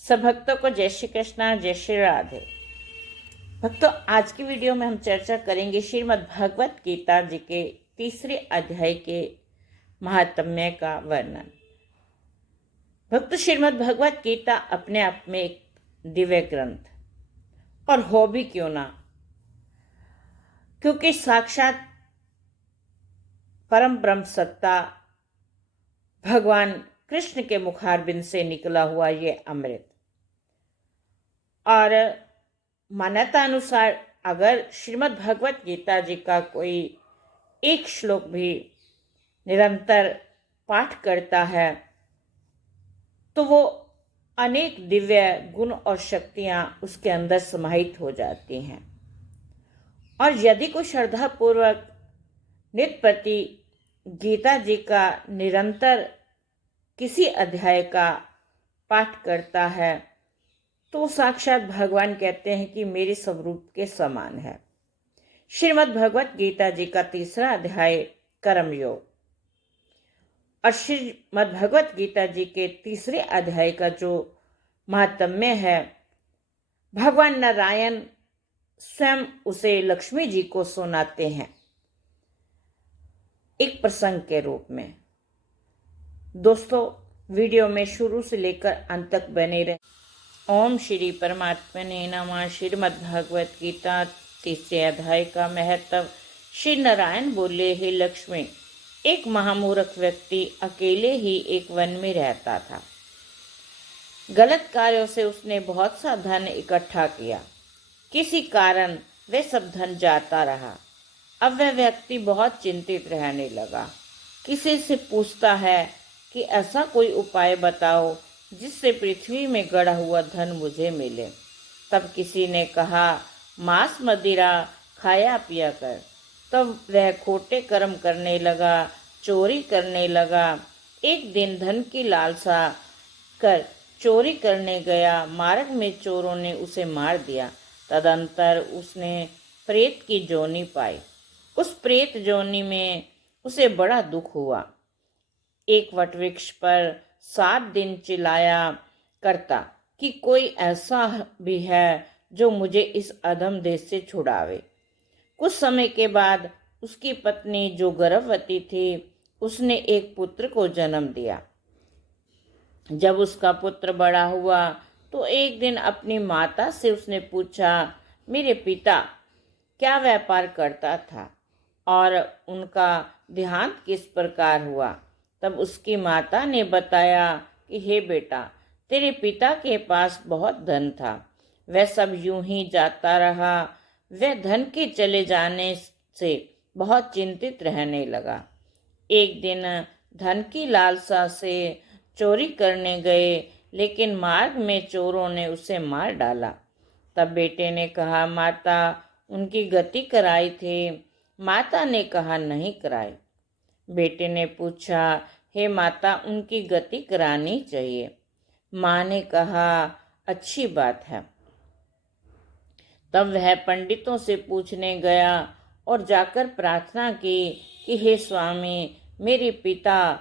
सब भक्तों को जय श्री कृष्णा, जय श्री राधे। भक्तों, आज की वीडियो में हम चर्चा करेंगे श्रीमद् भगवत गीता जी के तीसरे अध्याय के महात्म्य का वर्णन। भक्त, श्रीमद् भगवत गीता अपने आप में एक दिव्य ग्रंथ और हो भी क्यों ना, क्योंकि साक्षात परम ब्रह्म सत्ता भगवान कृष्ण के मुखारबिंद से निकला हुआ ये अमृत। और मान्यता अनुसार अगर श्रीमद् भगवत गीता जी का कोई एक श्लोक भी निरंतर पाठ करता है तो वो अनेक दिव्य गुण और शक्तियां उसके अंदर समाहित हो जाती हैं। और यदि कोई श्रद्धापूर्वक नित्य प्रति गीता जी का निरंतर किसी अध्याय का पाठ करता है तो साक्षात भगवान कहते हैं कि मेरे स्वरूप के समान है। श्रीमद् भगवत गीता जी का तीसरा अध्याय कर्म योग और श्रीमद् भगवत गीता जी के तीसरे अध्याय का जो महात्म्य है, भगवान नारायण स्वयं उसे लक्ष्मी जी को सुनाते हैं एक प्रसंग के रूप में। दोस्तों, वीडियो में शुरू से लेकर अंत तक बने रहे। ओम श्री परमात्मने नमः। श्रीमद् भगवत गीता तीसरे अध्याय का महत्व। श्री नारायण बोले, हे लक्ष्मी, एक महामूर्ख व्यक्ति अकेले ही एक वन में रहता था। गलत कार्यों से उसने बहुत सा धन इकट्ठा किया। किसी कारण वह सब धन जाता रहा। अब वह व्यक्ति बहुत चिंतित रहने लगा। किसी से पूछता है कि ऐसा कोई उपाय बताओ जिससे पृथ्वी में गड़ा हुआ धन मुझे मिले। तब किसी ने कहा, मांस मदिरा खाया पिया कर। तब वह खोटे कर्म करने लगा, चोरी करने लगा। एक दिन धन की लालसा कर चोरी करने गया। मार्ग में चोरों ने उसे मार दिया। तदंतर उसने प्रेत की जोनी पाई। उस प्रेत जोनी में उसे बड़ा दुख हुआ। एक वटवृक्ष पर 7 दिन चिल्लाया करता कि कोई ऐसा भी है जो मुझे इस अधम देश से छुड़ावे। कुछ समय के बाद उसकी पत्नी जो गर्भवती थी उसने एक पुत्र को जन्म दिया। जब उसका पुत्र बड़ा हुआ तो एक दिन अपनी माता से उसने पूछा, मेरे पिता क्या व्यापार करता था और उनका देहांत किस प्रकार हुआ। तब उसकी माता ने बताया कि हे बेटा, तेरे पिता के पास बहुत धन था, वह सब यूं ही जाता रहा। वह धन के चले जाने से बहुत चिंतित रहने लगा। एक दिन धन की लालसा से चोरी करने गए, लेकिन मार्ग में चोरों ने उसे मार डाला। तब बेटे ने कहा, माता, उनकी गति कराई थी। माता ने कहा, नहीं कराई। बेटे ने पूछा, हे माता, उनकी गति करानी चाहिए। माँ ने कहा, अच्छी बात है। तब वह पंडितों से पूछने गया और जाकर प्रार्थना की कि हे स्वामी, मेरे पिता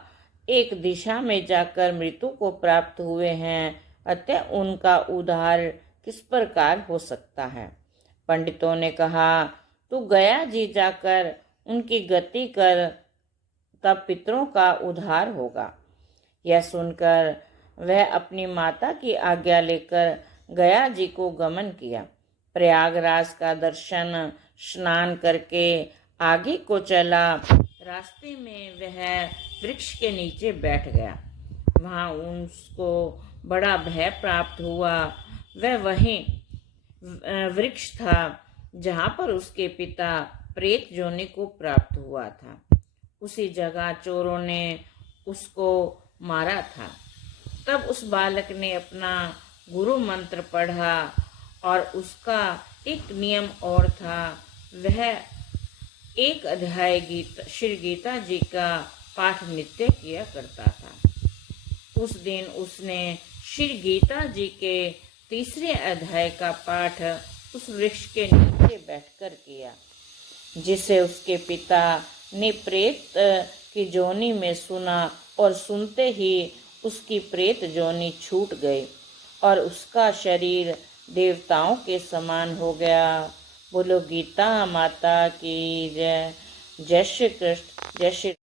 एक दिशा में जाकर मृत्यु को प्राप्त हुए हैं, अतः उनका उद्धार किस प्रकार हो सकता है। पंडितों ने कहा, तू गया जी जाकर उनकी गति कर, तब पितरों का उद्धार होगा। यह सुनकर वह अपनी माता की आज्ञा लेकर गया जी को गमन किया। प्रयागराज का दर्शन स्नान करके आगे को चला। रास्ते में वह वृक्ष के नीचे बैठ गया। वहां उसको बड़ा भय प्राप्त हुआ। वह वहीं वृक्ष था जहां पर उसके पिता प्रेत जोनि को प्राप्त हुआ था। उसी जगह चोरों ने उसको मारा था। तब उस बालक ने अपना गुरु मंत्र पढ़ा और उसका एक नियम और था, वह एक अध्याय श्री गीता जी का पाठ नित्य किया करता था। उस दिन उसने श्री गीता जी के तीसरे अध्याय का पाठ उस वृक्ष के नीचे बैठकर किया, जिसे उसके पिता ने प्रेत की जोनी में सुना और सुनते ही उसकी प्रेत जोनी छूट गई और उसका शरीर देवताओं के समान हो गया। बोलो गीता माता की जय। जय श्री कृष्ण, जय श्री।